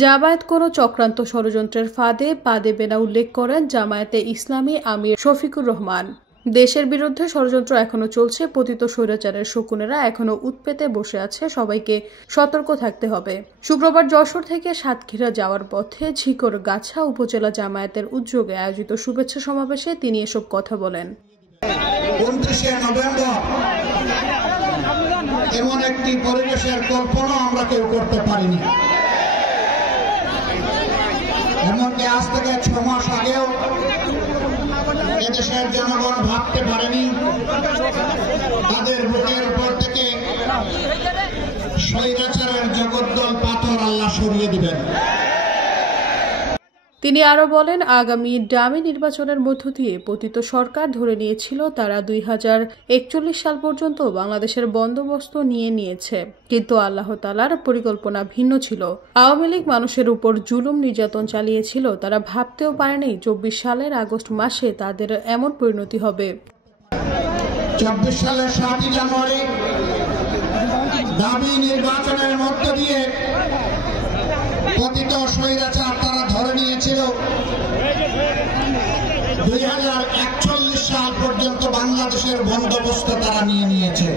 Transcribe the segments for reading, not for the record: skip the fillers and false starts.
জামায়াত কোনো চক্রান্ত ষড়যন্ত্রের ফাঁদে পা দেবে না উল্লেখ করেন জামায়াতে ইসলামী আমির শফিকুর রহমান। দেশের বিরুদ্ধে ষড়যন্ত্র এখনো চলছে, পতিত স্বৈরাচারের শকুনেরা এখনো উৎপেতে বসে আছে, সবাইকে সতর্ক থাকতে হবে। শুক্রবার যশোর থেকে সাতক্ষীরা যাওয়ার পথে ঝিকরগাছা উপজেলা জামায়াতের উদ্যোগে আয়োজিত শুভেচ্ছা সমাবেশে তিনি এসব কথা বলেন। 29 নভেম্বর এমন একটি পরিবেশের কল্পনা আমরা কেউ করতে পারিনি। এমনকি আজ থেকে 6 মাস আগেও এদেশের জনগণ ভাবতে পারেনি তাদের বুকের উপর থেকে স্বৈরাচারের জগদ্দল পাথর আল্লাহ সরিয়ে দিবেন। তিনি আরো বলেন, আগামী ডামি নির্বাচনের মধ্য দিয়ে পতিত সরকার ধরে নিয়েছিল তারা 2041 সাল পর্যন্ত বাংলাদেশের বন্দোবস্ত নিয়ে নিয়েছে, কিন্তু আল্লাহ তাআলার পরিকল্পনা ভিন্ন ছিল। আওয়ামী লীগ মানুষের উপর জুলুম নির্যাতন চালিয়েছিল, তারা ভাবতেও পারেনি 24 সালের আগস্ট মাসে তাদের এমন পরিণতি হবে। 24 সালের 7 জানুয়ারি ডামি নির্বাচনের মধ্য দিয়ে পতিত স্বৈরাচার তারা ধরে নিয়েছিল 2041 সাল পর্যন্ত বাংলাদেশের বন্দোবস্ত তারা নিয়ে নিয়েছে।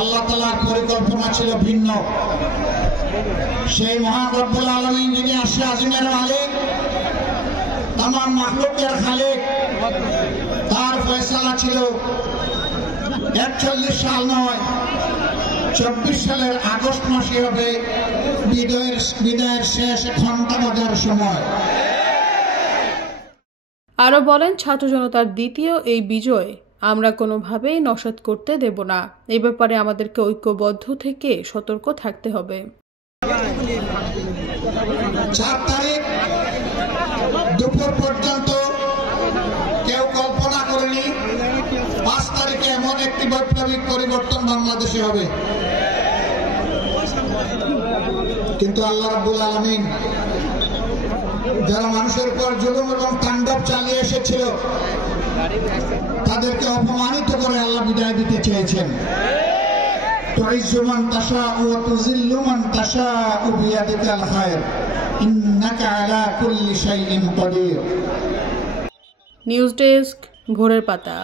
আল্লাহ তাআলার পরিকল্পনা ছিল ভিন্ন। সেই মহান রব্বুল আলামিন যিনি আরশে আজিমের মালিক, তামাম মাখলুকের খালিক, তার ফয়সালা ছিল 41 সাল নয়, 24 সালের আগস্ট মাসে হবে বিদায়ের শেষ ঘন্টা বাজার সময়। আরো বলেন, ছাত্র জনতার দ্বিতীয় এই বিজয় আমরা কোনোভাবেই নস্যাৎ করতে দেব না। এই ব্যাপারে আমাদেরকে ঐক্যবদ্ধ থেকে সতর্ক থাকতে হবে। 4 তারিখ দুপুর পর্যন্ত কেউ কল্পনা করেনি 5 তারিখে এমন একটি বৈপ্লবিক পরিবর্তন বাংলাদেশে হবে, কিন্তু আল্লাহ রাব্বুল আলামিন যারা মানুষের উপর জুলুম এবং তাণ্ডব চালিয়ে এসেছিল তাদেরকে অপমানিত করে আল্লাহ বিদায় দিতে চেয়েছেন। তুইজ্জু মান তাশাউ ওয়া তুযিল্লু মান তাশাউ বিয়াদিকাল খায়র ইন্নাকা আলা কুল্লি শাইইন কাদির। নিউজ ডেস্ক, ভোরের পাতা।